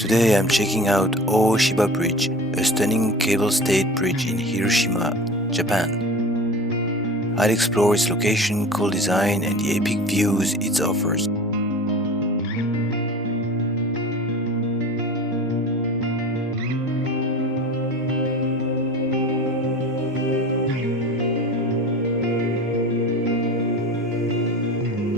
Today I'm checking out Ōshiba Bridge, a stunning cable-stayed bridge in Hiroshima, Japan. I'll explore its location, cool design, and the epic views it offers.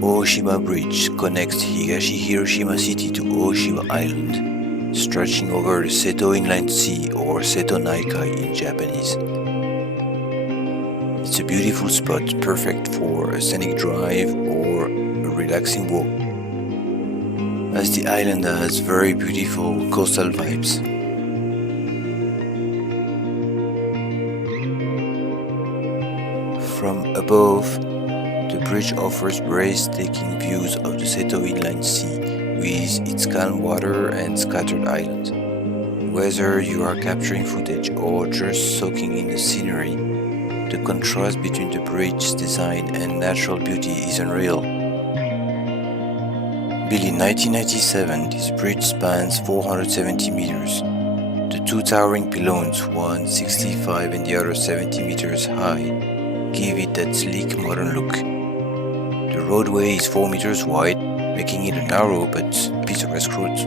Ōshiba Bridge connects Hiroshima City to Ōshiba Island, stretching over the Seto Inland Sea or Seto in Japanese. It's a beautiful spot, perfect for a scenic drive or a relaxing walk, as the island has very beautiful coastal vibes. From above, the bridge offers breathtaking views of the Seto Inland Sea with its calm water and scattered islands. Whether you are capturing footage or just soaking in the scenery, the contrast between the bridge's design and natural beauty is unreal. Built in 1997, this bridge spans 470 meters. The two towering pylons, one 65 and the other 70 meters high, give it that sleek modern look. The roadway is 4 meters wide, making it a narrow but picturesque route.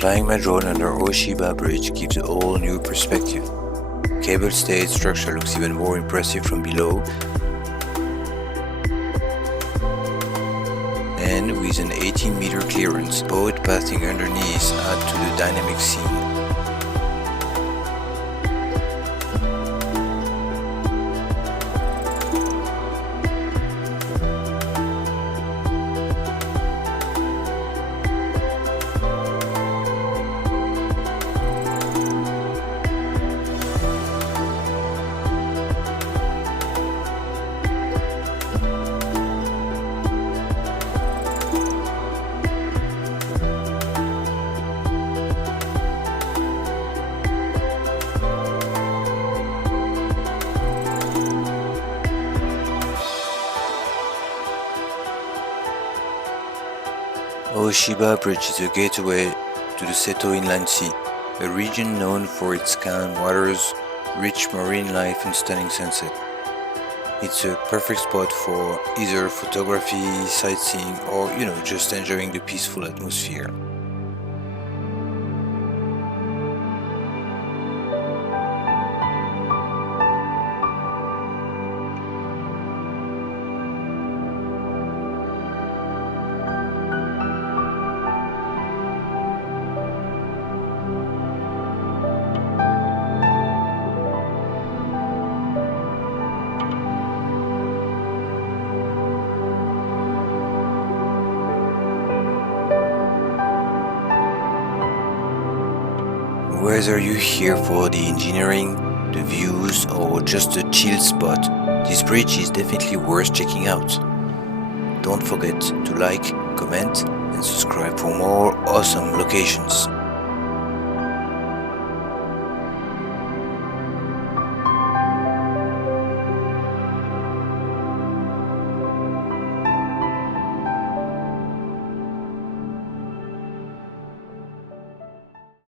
Flying my drone under Ōshiba Bridge gives a whole new perspective. Cable-stayed structure looks even more impressive from below, and with an 18-meter clearance, boat passing underneath add to the dynamic scene. Ōshiba Bridge is a gateway to the Seto Inland Sea, a region known for its calm waters, rich marine life and stunning sunset. It's a perfect spot for either photography, sightseeing, or just enjoying the peaceful atmosphere. Whether you're here for the engineering, the views, or just a chill spot, this bridge is definitely worth checking out. Don't forget to like, comment, and subscribe for more awesome locations.